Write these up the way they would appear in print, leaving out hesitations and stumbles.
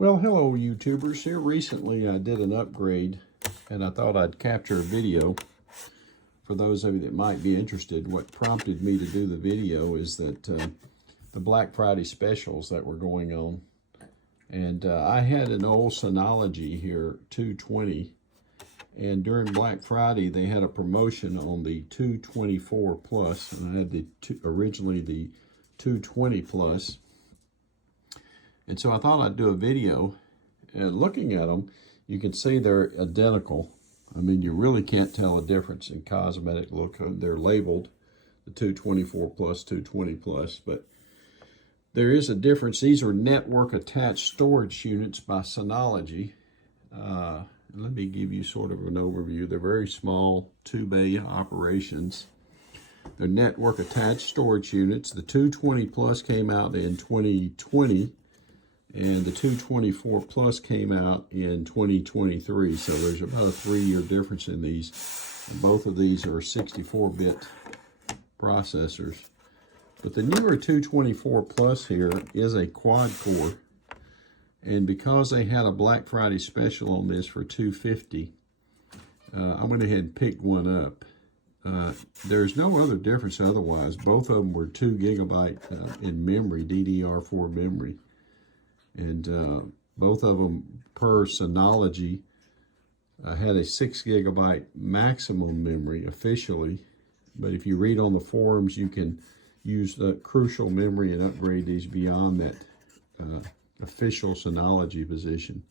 Well, hello YouTubers. Here recently I did an upgrade and I thought I'd capture a video for those of you that might be interested. What prompted me to do the video is that the Black Friday specials that were going on. And I had an old Synology here, 220, and during Black Friday they had a promotion on the 224 Plus, and I had originally the 220 Plus. And so I thought I'd do a video, and looking at them, you can see they're identical. I mean, you really can't tell a difference in cosmetic look. They're labeled the 224 Plus, 220 Plus, but there is a difference. These are network attached storage units by Synology. Let me give you sort of an overview. They're very small 2-bay operations. They're network attached storage units. The 220 Plus came out in 2020. And the 224 Plus came out in 2023, so there's about a 3-year difference in these. And both of these are 64-bit processors. But the newer 224 Plus here is a quad core, and because they had a Black Friday special on this for $250, I went ahead and picked one up. There's no other difference otherwise. Both of them were 2 GB in memory, DDR4 memory. And both of them, per Synology, had a 6 GB maximum memory officially. But if you read on the forums, you can use the crucial memory and upgrade these beyond that official Synology position.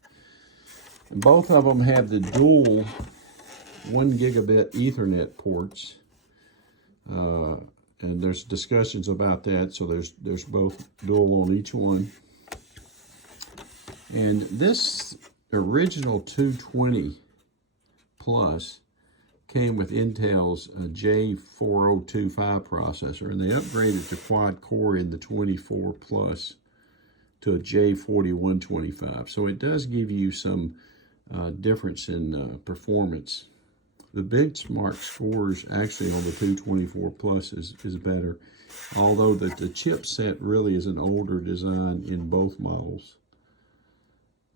And both of them have the dual 1 gigabit Ethernet ports. And there's discussions about that, so there's both dual on each one. And this original 220 Plus came with Intel's J4025 processor, and they upgraded to quad core in the 24 Plus to a J4125. So it does give you some difference in performance. The benchmark scores actually on the 224 Plus is better, although the chipset really is an older design in both models.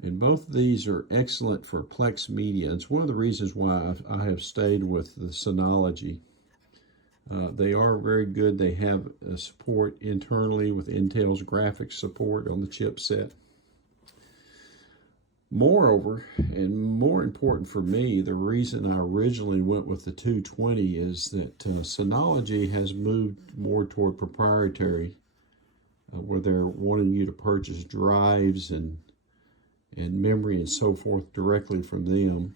And both of these are excellent for Plex media. It's one of the reasons why I have stayed with the Synology. They are very good. They have support internally with Intel's graphics support on the chipset. Moreover, and more important for me, the reason I originally went with the 220 is that Synology has moved more toward proprietary, where they're wanting you to purchase drives and memory and so forth directly from them,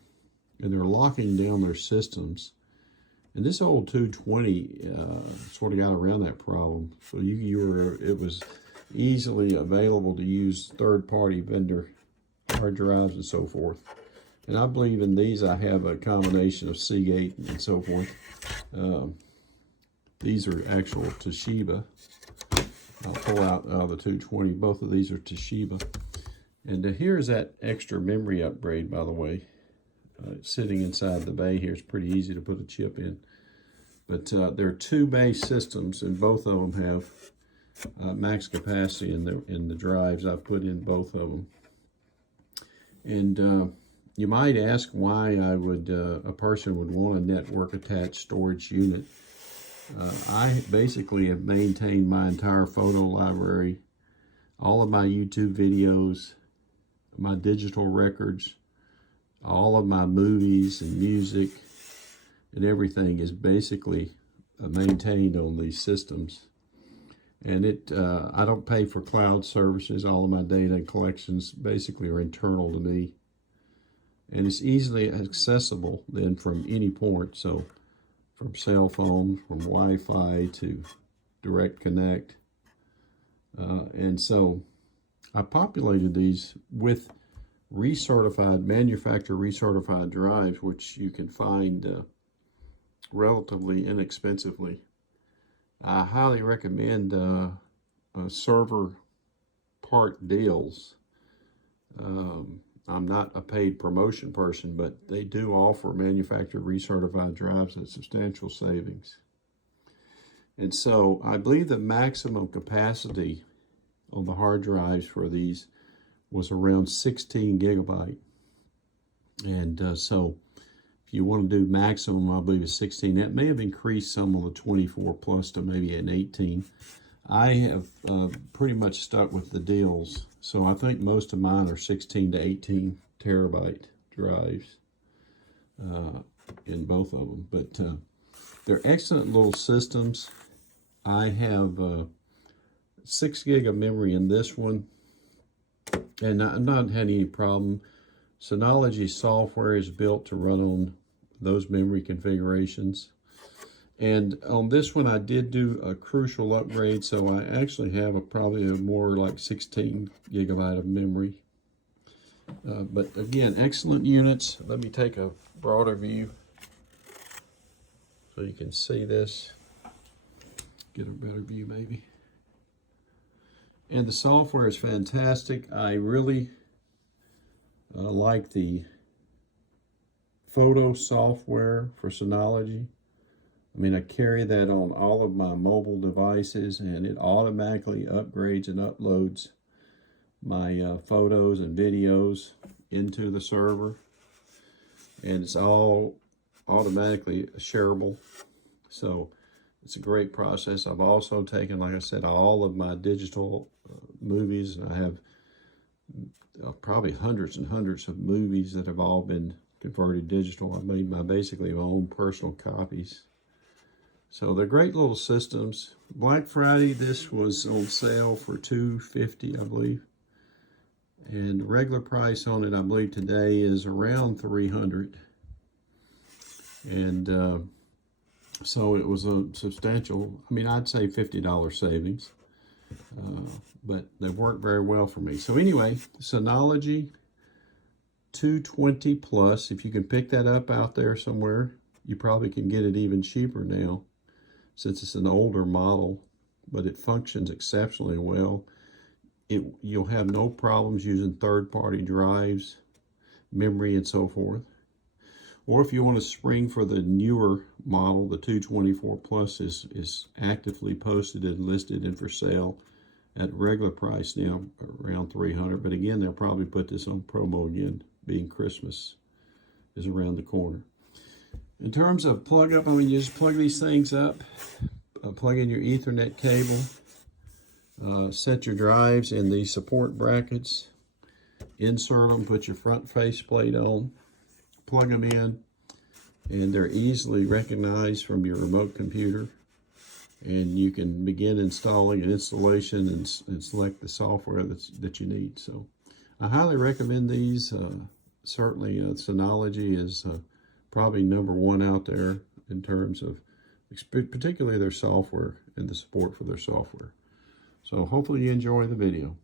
and they're locking down their systems. And this old 220 sort of got around that problem. So it was easily available to use third-party vendor hard drives and so forth. And I believe in these I have a combination of Seagate and so forth. These are actual Toshiba. I'll pull out the 220. Both of these are Toshiba. And here's that extra memory upgrade, by the way. Sitting inside the bay here, it's pretty easy to put a chip in. But there are 2 bay systems, and both of them have max capacity in the drives. I've put in both of them. And you might ask why a person would want a network attached storage unit. I basically have maintained my entire photo library, all of my YouTube videos, my digital records, all of my movies and music and everything is basically maintained on these systems. And I don't pay for cloud services. All of my data and collections basically are internal to me. And it's easily accessible then from any port. So from cell phone, from Wi-Fi to direct connect. And so I populated these with manufacturer recertified drives, which you can find relatively inexpensively. I highly recommend server part deals. I'm not a paid promotion person, but they do offer manufacturer recertified drives at substantial savings. And so I believe the maximum capacity on the hard drives for these was around 16 gigabyte. And so if you want to do maximum, I believe it's 16. That may have increased some on the 24 plus to maybe an 18. I have pretty much stuck with the deals. So I think most of mine are 16 to 18 terabyte drives in both of them. But they're excellent little systems. I have 6 gig of memory in this one, and I've not had any problem. Synology software is built to run on those memory configurations. And on this one, I did do a crucial upgrade, so I actually have probably a more like 16 gigabyte of memory. But again, excellent units. Let me take a broader view so you can see this. Get a better view maybe. And the software is fantastic. I really like the photo software for Synology. I mean, I carry that on all of my mobile devices, and it automatically upgrades and uploads my photos and videos into the server. And it's all automatically shareable. So it's a great process. I've also taken, like I said, all of my digital movies, and I have probably hundreds and hundreds of movies that have all been converted digital. I made basically my own personal copies. So they're great little systems. Black Friday, this was on sale for $250, I believe. And regular price on it, I believe today is around $300. And so it was a substantial, I mean, I'd say $50 savings. But they worked very well for me. So anyway, Synology 220 plus. If you can pick that up out there somewhere, you probably can get it even cheaper now, since it's an older model, but it functions exceptionally well. You'll have no problems using third-party drives, memory, and so forth. Or if you want to spring for the newer model, the 224 plus is actively posted and listed and for sale at regular price now, around $300. But again, they'll probably put this on promo again, being Christmas is around the corner. In terms of plug up, I mean, you just plug these things up, plug in your Ethernet cable, set your drives in the support brackets, insert them, put your front faceplate on, plug them in, and they're easily recognized from your remote computer. And you can begin installing an installation and select the software that you need. So I highly recommend these. Certainly Synology is probably #1 out there in terms of particularly their software and the support for their software. So hopefully you enjoy the video.